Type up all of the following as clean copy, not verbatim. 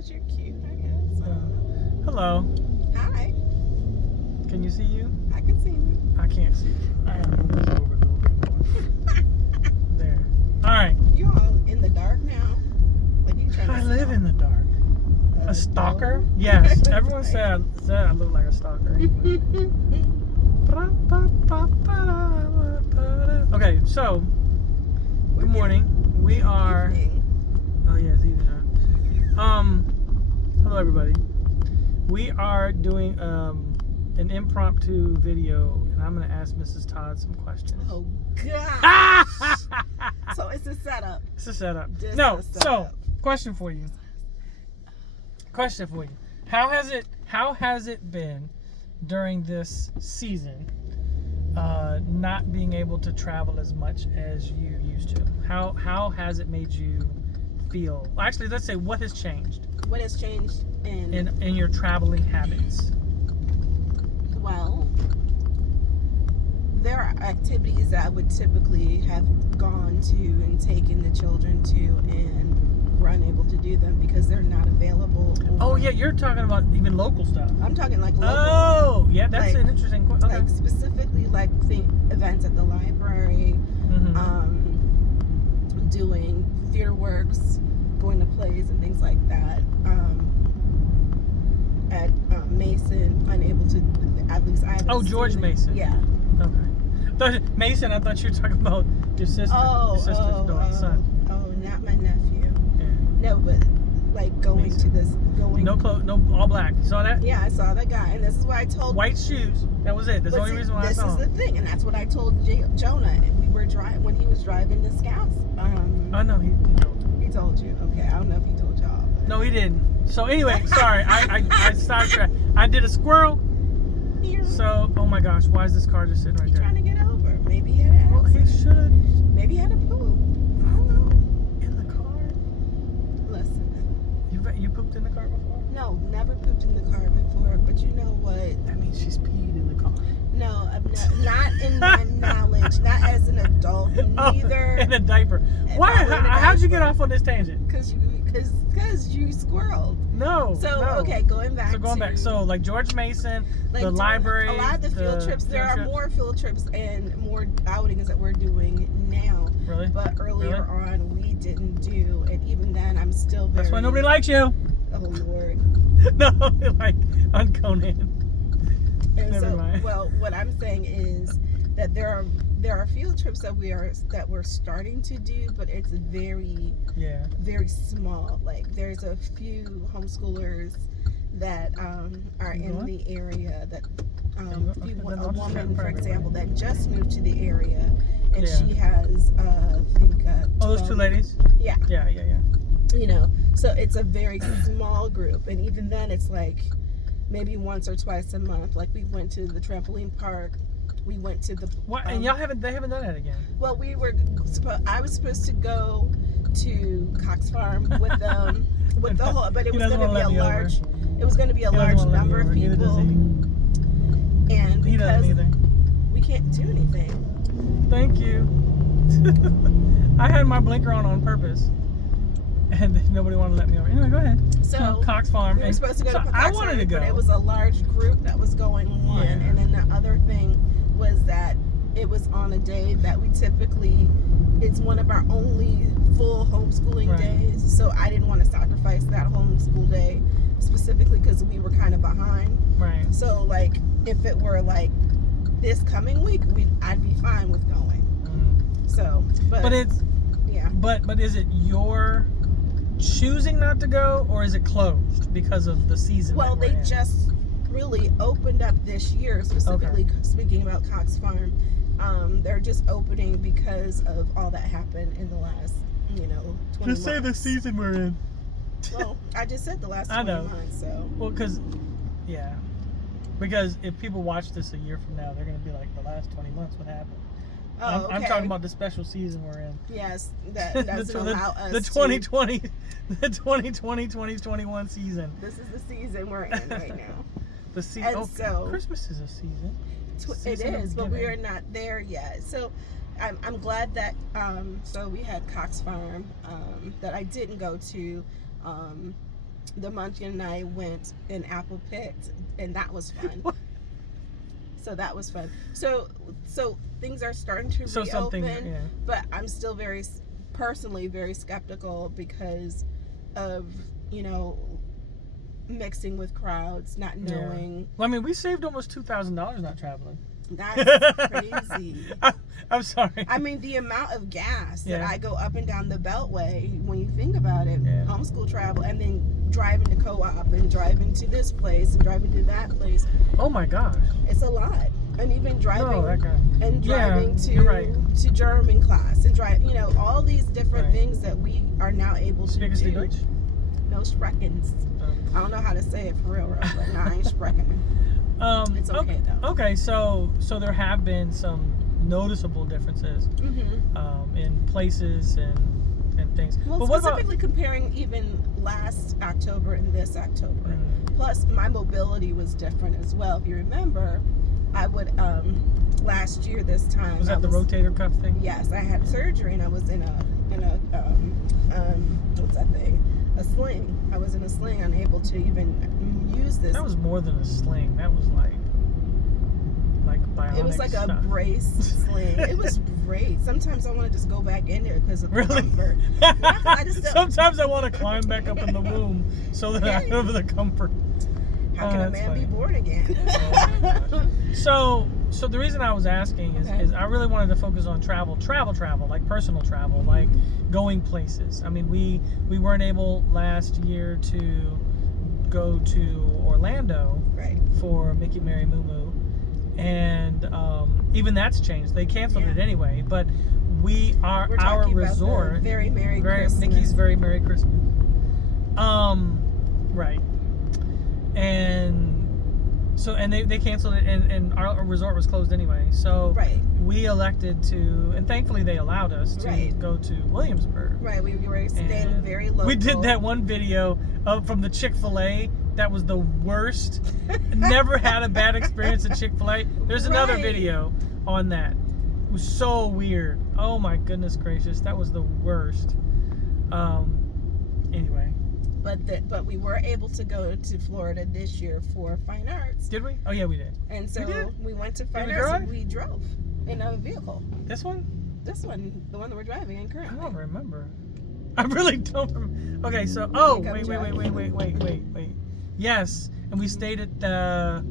because you're cute, I guess. Hello. Hi. Can you see you? I can see me. I can't see you. I gotta move this over a little bit more. There. All right. You all in the dark now? Like you trying to I live in the dark. A stalker? no? Yes. Everyone said I look like a stalker. Okay, so good morning. We are. Oh yeah, it's evening time. Hello everybody. We are doing an impromptu video, and I'm gonna ask Mrs. Todd some questions. Oh gosh. So it's a setup. It's a setup. Just No. a So, setup. question for you. How has it been during this season? Not being able to travel as much as you used to. How has it made you feel? Actually, let's say what has changed What has changed in your traveling habits? Well, there are activities that I would typically have gone to and taken the children to, and were unable to do them because they're not available. Oh yeah, you're talking about even local stuff. I'm talking like local. Oh yeah, that's like, an interesting question. Okay. Like specifically like events at the library, doing theater works, going to plays and things like that. At Mason, unable to, at least I haven't. Oh, George seen it. Mason. Yeah. Okay. Mason, I thought you were talking about your sister. Your sister's son. Oh, not my nephew. Yeah. No, but like going Mason. to this, going. No clothes, no, all black. You saw that? Yeah, I saw that guy, and this is why I told. White shoes. That was it. That's the only reason why I saw him. This is the thing, and that's what I told Jonah. And we were driving when he was driving to Scouts. Oh no, he told you. He told you. Okay, I don't know if he told y'all. But. No, he didn't. So anyway, sorry, I sidetracked. I did a squirrel. Here. So, oh my gosh, why is this car just sitting right He's there? trying to get over. Maybe he had an Well, he accident. should. Maybe he had a poop. I don't know. In the car? Listen. You pooped in the car before? No, never pooped in the car before. But you know what? That means she's peed in the car. No, I'm not in my knowledge. Not as an adult. Neither. Oh, in a diaper. Why? How'd you get off on this tangent? Because you squirreled. No. So no. okay, going back. So like George Mason, like the library. A lot of the field trips. There are more field trips and more outings that we're doing now. Really? But earlier on, we didn't do, and even then, I'm still very. That's why nobody likes you. Oh Lord. No, like on Conan. And Never mind. Well, what I'm saying is that there are field trips that we're starting to do, but it's very small. Like there's a few homeschoolers that are in the area that a woman, for example, that just moved to the area, and she has I think those two ladies. Yeah. You know, so it's a very small group, and even then, it's like maybe once or twice a month. Like we went to the trampoline park. We went to the. What? And they haven't done that again. Well, I was supposed to go to Cox Farm with them, with the whole, but it was going to be a large. It was going to be a large number of people. And he doesn't either. We can't do anything. Thank you. I had my blinker on purpose. And nobody wanted to let me over. Anyway, go ahead. So Cox Farm. We were supposed to go to Cox I Farm, wanted to go. But it was a large group that was going on. Yeah. And then the other thing was that it was on a day that we typically, it's one of our only full homeschooling days. So I didn't want to sacrifice that homeschool day specifically because we were kind of behind. Right. So like if it were like this coming week, I'd be fine with going. Mm-hmm. So, but it's But is it your choosing not to go, or is it closed because of the season? Well, they just really opened up this year, specifically speaking about Cox Farm. They're just opening because of all that happened in the last, 20 months. Just say the season we're in. Well, I just said the last 20 months, so. Well, because if people watch this a year from now, they're going to be like, the last 20 months, what happened? Oh, okay. I'm talking about the special season we're in. Yes, that doesn't allow us the 2020, the 2020-2021 season. This is the season we're in right now. The season. And so Christmas is a season. It is, but we are not there yet. So I'm glad that so we had Cox Farm that I didn't go to the Munchkin and I went and apple picked, and that was fun. So that was fun. So things are starting to reopen, but I'm still personally very skeptical because of, mixing with crowds, not knowing. Well, I mean, we saved almost $2,000 not traveling. That's crazy. I'm sorry. I mean, the amount of gas that I go up and down the Beltway, when you think about it, homeschool travel, and then driving to co-op and driving to this place and driving to that place. Oh my gosh. It's a lot. And even driving to to German class and all these different things that we are now able to do. Deutsch? No Sprechens. I don't know how to say it for real, but no, I ain't Sprechen. It's okay though. Okay, so there have been some noticeable differences in places and things. Well, specifically comparing even last October and this October. Plus, my mobility was different as well. If you remember, I would last year this time. Was that the rotator cuff thing? Yes, I had surgery and I was in a what's that thing? A sling. I was in a sling, unable to even use this. That was more than a sling. That was like bionic. It was like a brace sling. It was great. Sometimes I want to just go back in there because of the comfort. Sometimes I want to climb back up in the womb so that I have the comfort. How can a man be born again? So the reason I was asking is I really wanted to focus on travel, like personal travel, like going places. I mean, we weren't able last year to go to Orlando for Mickey, Mary, Moo Moo, and even that's changed. They canceled it anyway, but our resort, about Very Merry Christmas. Mickey's Very Merry Christmas. Right. And so they canceled it, and our resort was closed anyway. So we elected to, and thankfully they allowed us to go to Williamsburg. Right, we were staying very local. We did that one video from the Chick-fil-A. That was the worst. Never had a bad experience at Chick-fil-A. There's another video on that. It was so weird. Oh my goodness gracious, that was the worst. Anyway. But we were able to go to Florida this year for fine arts. Did we? Oh yeah, we did. And so we went to fine arts and we drove in a vehicle. This one? This one, the one that we're driving in currently. I don't remember. I really don't remember. Okay, so wait. Yes, and we stayed at that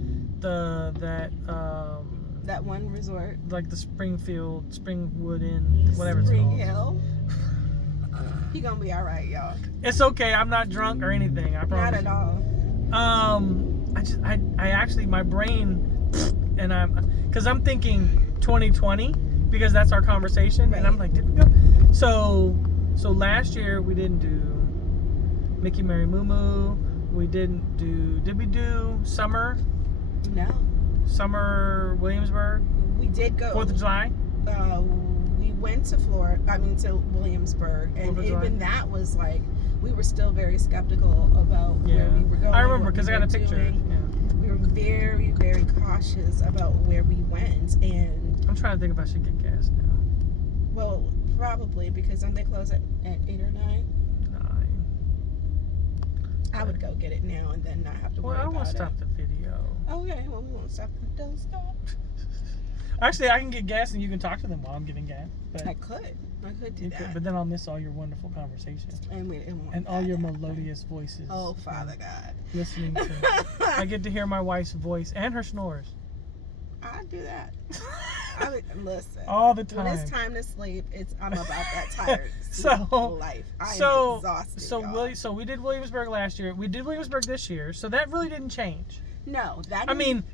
one resort, like the Springwood Inn, whatever it's called. Spring Hill. He gonna be all right, y'all. It's okay. I'm not drunk or anything. I promise. Not at all. I actually, my brain, and because I'm thinking 2020 because that's our conversation, and I'm like, did we go? So last year we didn't do Mickey, Mary, Moo Moo. We didn't do. Did we do summer? No. Summer Williamsburg. We did go 4th of July. We went to to Williamsburg, and even that was like we were still very skeptical about where we were going. I remember because I got a picture. We were very, very cautious about where we went, and I'm trying to think if I should get gas now. Well, probably because don't they close at 8 or 9? 9. I would go get it now and then not have to worry about it. Well, I won't stop the video. Okay, well we won't stop. Don't stop. Actually, I can get gas and you can talk to them while I'm getting gas. But I could do that. But then I'll miss all your wonderful conversation. And all your melodious voices. Oh, Father God. Listening to I get to hear my wife's voice and her snores. I'd do that. Listen. All the time. When it's time to sleep, I'm about that tired life. I am exhausted. So we did Williamsburg last year. We did Williamsburg this year. So that really didn't change. No,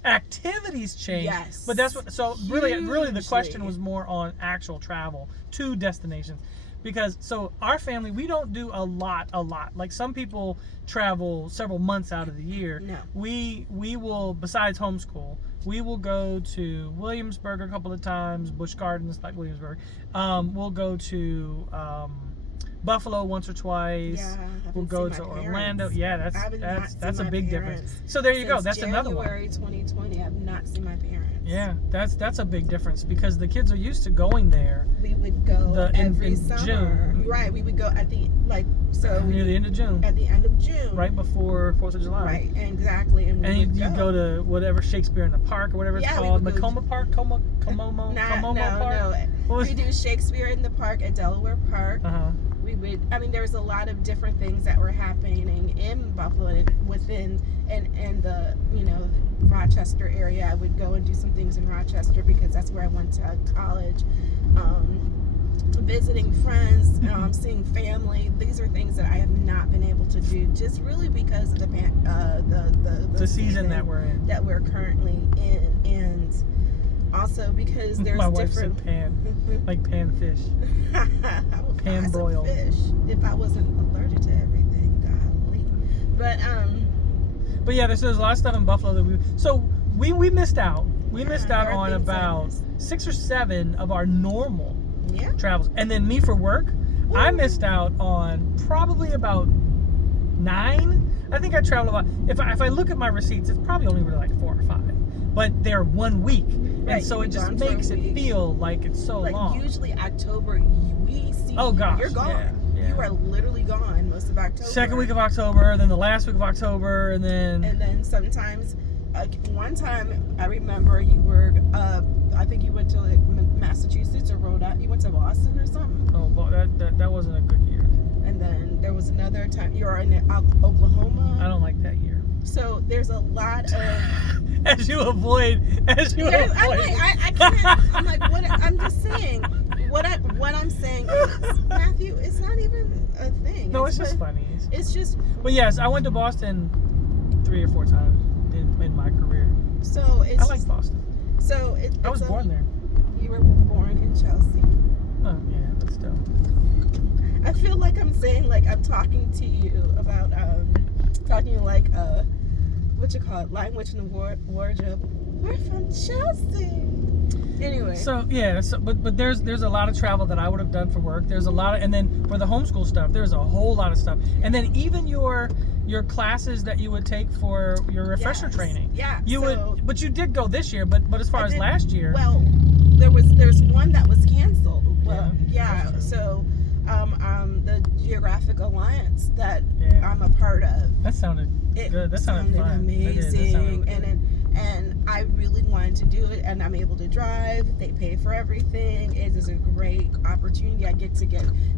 activities change. Yes. But that's what. So really, the question was more on actual travel to destinations, because our family, we don't do a lot. Like some people travel several months out of the year. No. We will, besides homeschool, we will go to Williamsburg a couple of times, Busch Gardens, like Williamsburg. We'll go to Buffalo once or twice. Yeah, we'll go to Orlando. Yeah, that's a big difference. So there you go. That's another one. January 2020, I've not seen my parents. Yeah, that's a big difference because the kids are used to going there. We would go every summer. June. Right, we would go at the near the end of June. At the end of June. Right before 4th of July. Right, exactly. And you go to whatever Shakespeare in the Park or whatever it's called. Macoma Park? Comomo Park? No. We do Shakespeare in the Park at Delaware Park. Uh-huh. There's a lot of different things that were happening in Buffalo and within and the Rochester area. I would go and do some things in Rochester because that's where I went to college. Visiting friends, seeing family. These are things that I have not been able to do just really because of the season that we're in, that we're currently in, and also because there's my wife different said pan, like pan fish. Pan broiled fish. If I wasn't allergic to everything, golly. But yeah, there's a lot of stuff in Buffalo that we missed out. We missed out on about 6 or 7 of our normal travels, and then me for work, I missed out on probably about 9. I think I traveled about. If I look at my receipts, it's probably only really like 4 or 5, but they're 1 week, and so it just makes it feel like it's so long. Usually October, we see. Oh gosh, you're gone. Yeah. You are literally gone most of October. Second week of October, then the last week of October, and then sometimes. One time I remember you were. I think you went to like Massachusetts or Rhode Island. You went to Boston or something. Oh, that wasn't a good year. And then there was another time you were in Oklahoma. I don't like that year. So there's a lot of. As you avoid. I can't. I'm like, what? I'm just saying. What I'm saying is, Matthew, it's not even a thing. No, it's just funny. It's just. But yes, I went to Boston 3 or 4 times in my career. So it's. I like Boston. So I was born there. You were born in Chelsea. Oh yeah, but still. I feel like I'm saying like I'm talking to you about talking like what you call it, language in the wardrobe. We're from Chelsea. Anyway. So yeah, but there's a lot of travel that I would have done for work. There's a lot of, and then for the homeschool stuff, there's a whole lot of stuff. And then even your classes that you would take for your refresher training. Yeah. But you did go this year. But as far as last year. Well, there's one that was canceled. Well, yeah. So, the Geographic Alliance that I'm a part of. That sounded good. That sounded fun. Amazing. And I really wanted to do it, and I'm able to drive. They pay for everything. It is a great opportunity. I get to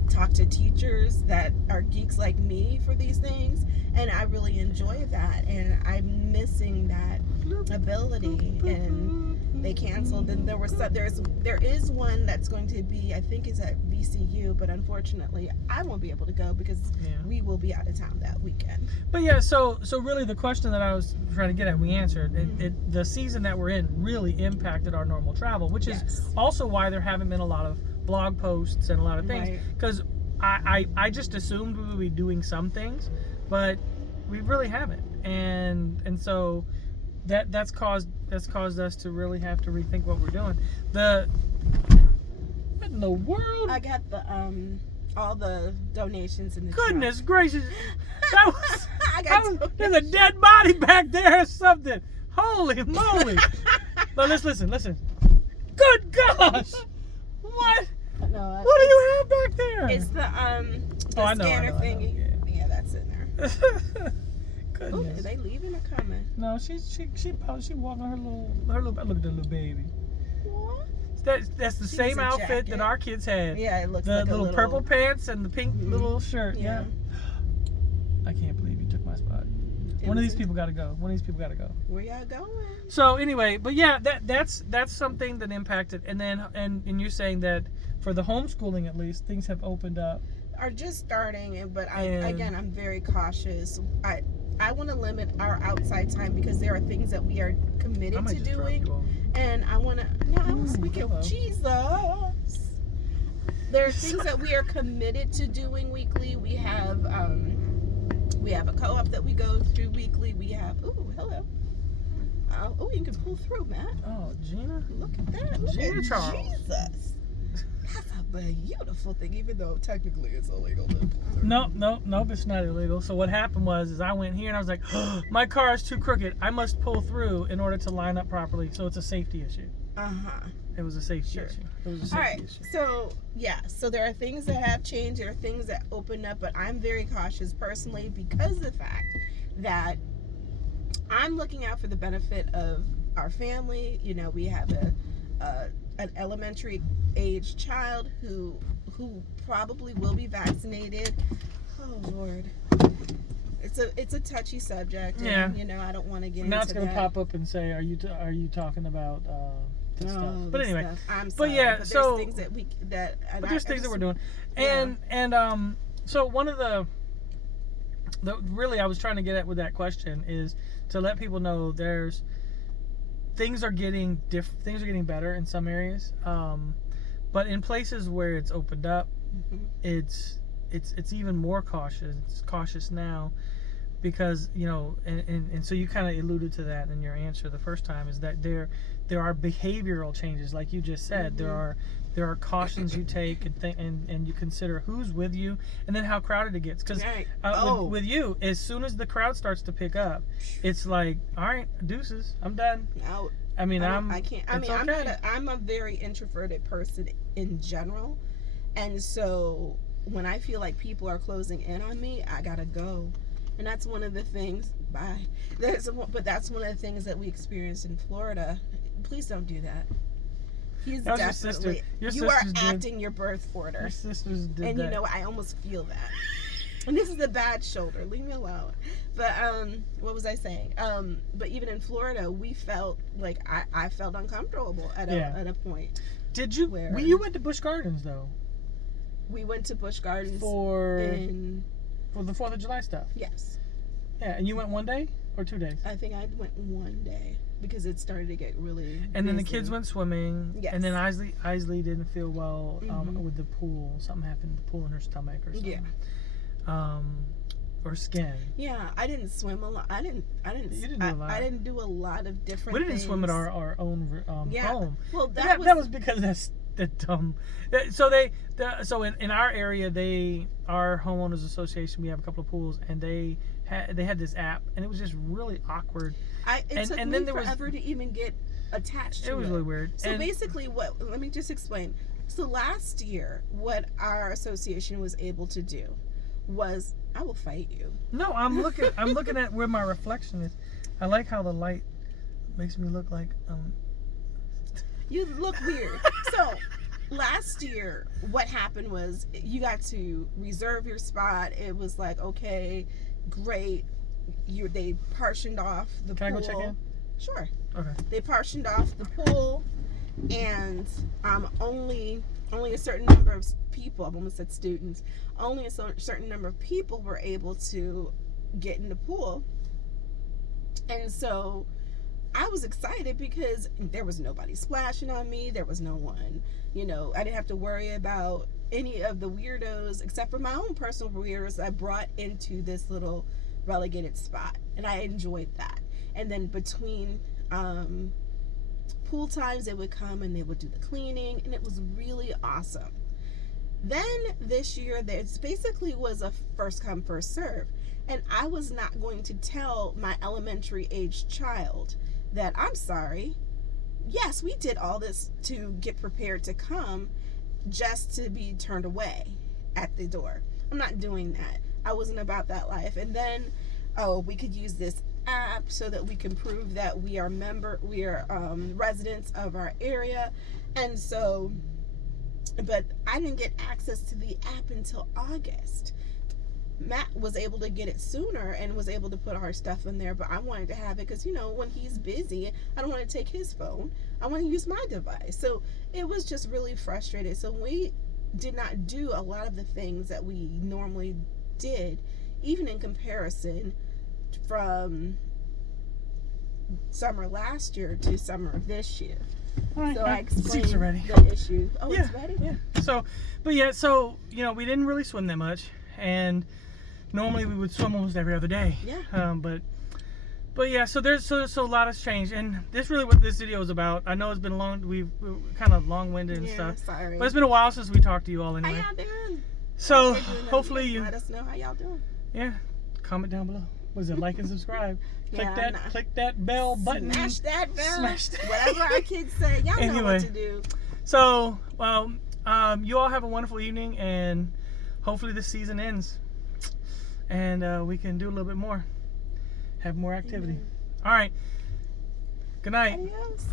talk to teachers that are geeks like me for these things, and I really enjoy that. And I'm missing that ability. And they canceled. And there is one that's going to be, I think, is at VCU, but unfortunately, I won't be able to go because we will be out of town that weekend. But yeah, so really the question that I was trying to get at, we answered. The season that we're in really impacted our normal travel, which is also why there haven't been a lot of blog posts and a lot of things. Because I just assumed we would be doing some things, but we really haven't. And so that's caused us to really have to rethink what we're doing. What in the world? I got the all the donations in the goodness truck. Gracious, that was there's a dead body back there or something. Holy moly! But let's listen. Good gosh, what? No, what do you have back there? It's the scanner thingy. Yeah, that's in there. Goodness. Ooh, are they leaving or coming? No, she walking her little. Look at the little baby. What? That's the same outfit that our kids had. Yeah, it looks the like little purple pants and the pink little shirt. Yeah. I can't believe you took my spot. One of these people got to go. Where y'all going? So anyway, but yeah, that's something that impacted. And then and you're saying that for the homeschooling at least things have opened up. Are just starting, but I'm very cautious. I want to limit our outside time because there are things that we are committed to doing, and I want to. No, I was speaking of Jesus. There are things that we are committed to doing weekly. We have a co-op that we go through weekly. We have hello. You can pull through, Matt. Oh, Gina. Look at that. Look Gina at Charles. Jesus. That's a beautiful thing, even though technically it's illegal. No, it's not illegal. So what happened was I went here and I was like, oh, my car is too crooked. I must pull through in order to line up properly. So it's a safety issue. It was a safety issue. It was a safety issue. So so there are things that have changed. There are things that open up, but I'm very cautious personally because of the fact that I'm looking out for the benefit of our family. You know, we have an elementary age child who probably will be vaccinated. Oh Lord. It's a touchy subject. And, yeah. You know, I don't want to get into that. Now it's going to pop up and say, are you talking about this stuff? But anyway. Stuff. I'm sorry. But yeah, but so. There's things that there's things that we're doing. And so one of the really I was trying to get at with that question is to let people know things are getting better in some areas. But in places where it's opened up, it's even more cautious. It's cautious now because, you know, and so you kind of alluded to that in your answer the first time, is that there are behavioral changes, like you just said. There are cautions you take and you consider who's with you and then how crowded it gets. Because with you, as soon as the crowd starts to pick up, it's like, all right, deuces, I'm done. Out. I mean, I can't. I mean, okay. I'm a very introverted person in general, and so when I feel like people are closing in on me, I gotta go, and that's one of the things. Bye. But that's one of the things that we experienced in Florida. Please don't do that. He's definitely. You are acting your birth order. Your sisters did and that. You know, I almost feel that. And this is the bad shoulder. Leave me alone. But what was I saying? But even in Florida, we felt like I felt uncomfortable at a point. Did you? You went to Busch Gardens though. We went to Busch Gardens for the 4th of July stuff. Yes. Yeah, and you went one day or 2 days? I think I went one day because it started to get really. And busy. then the kids went swimming. Yes. And then Isley didn't feel well with the pool. Something happened with the pool in her stomach or something. Yeah. Or skin. Yeah, I didn't swim a lot. I didn't. You didn't do a lot. I didn't do a lot of different. We didn't things. swim at our own home. Well, that was because that's the dumb. So in our area, our homeowners association, we have a couple of pools, and they had this app, and it was just really awkward. It took me forever to even get attached to it. It was really weird. So basically, let me just explain. So last year, what our association was able to do was, I will fight you. No, I'm looking at where my reflection is. I like how the light makes me look like You look weird. So last year, what happened was you got to reserve your spot. It was like, okay, great. They partitioned off the pool. Can I go check in? Sure. Okay. They partitioned off the pool, and only a certain number of people, I've almost said students, only a certain number of people were able to get in the pool. And so I was excited because there was nobody splashing on me. There was no one, I didn't have to worry about any of the weirdos except for my own personal weirdos I brought into this little relegated spot. And I enjoyed that. And then between pool times, they would come and they would do the cleaning, and it was really awesome. Then this year, this basically was a first come, first serve. And I was not going to tell my elementary age child that, I'm sorry, yes, we did all this to get prepared to come, just to be turned away at the door. I'm not doing that. I wasn't about that life. And then, we could use this app so that we can prove that we are residents of our area. And so, but I didn't get access to the app until August. Matt was able to get it sooner and was able to put our stuff in there, but I wanted to have it because, when he's busy, I don't want to take his phone. I want to use my device. So it was just really frustrating. So we did not do a lot of the things that we normally did, even in comparison from summer last year to summer this year. Right, so I explained the issue. Oh, yeah, it's ready? Yeah. So we didn't really swim that much, and normally we would swim almost every other day. Yeah. But But yeah, so there's so a lot has changed, and this really what this video is about. I know it's been long, we're kind of long-winded and stuff. Sorry. But it's been a while since we talked to you all anyway. How y'all doing? So hopefully you let us know how y'all doing. Yeah, comment down below. What is it? Like and subscribe. Click that bell button. Smash that bell. Whatever our kids say, y'all know what to do. So you all have a wonderful evening, and hopefully this season ends, and we can do a little bit more. Have more activity. All right. Good night. Adios.